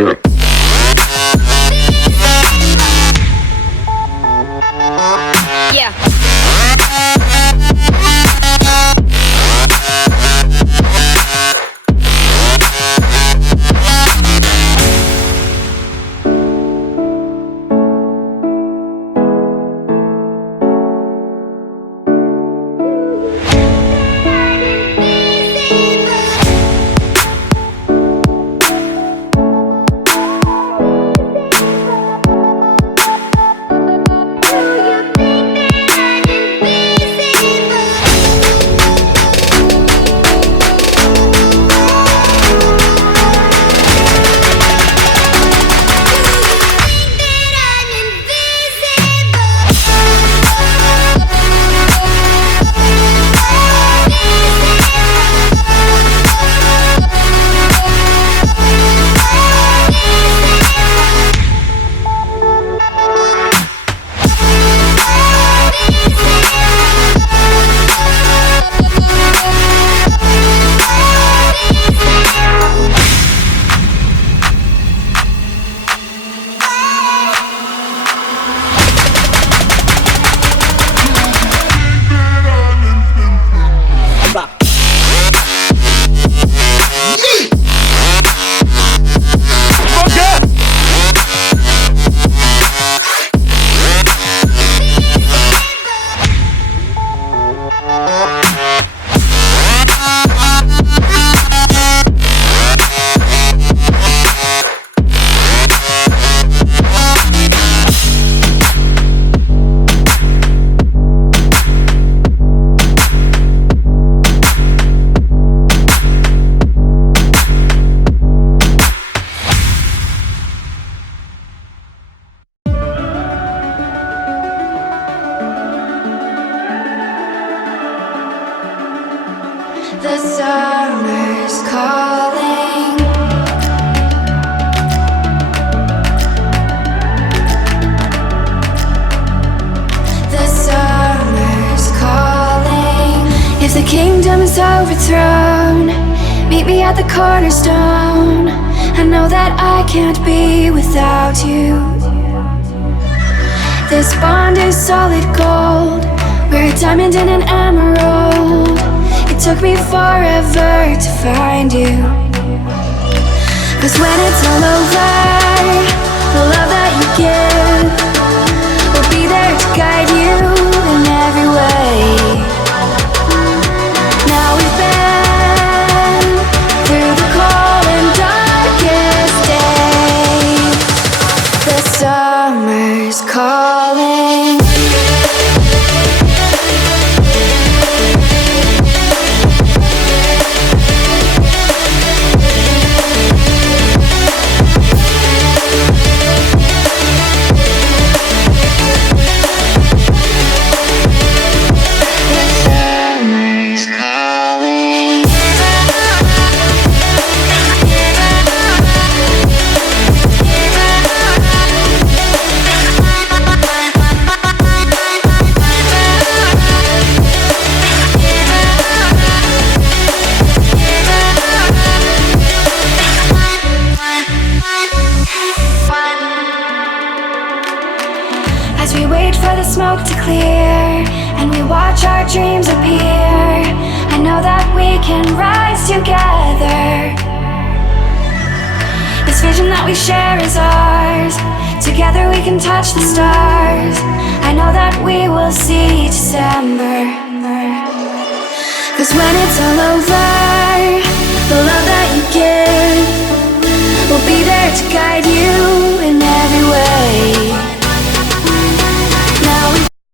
Yeah. The summer's calling. The summer's calling. If the kingdom is overthrown, meet me at the cornerstone. I know that I can't be without you. This bond is solid gold. We're a diamond and an emerald. It took me forever to find you. 'Cause when it's all over, the love that you give will be there to guide you in every way. Now we've been through the cold and darkest days. The summer's calling. As we wait for the smoke to clear and we watch our dreams appear, I know that we can rise together. This vision that we share is ours. Together we can touch the stars. I know that we will see December. 'Cause when it's all over, the love that you give will be there to guide you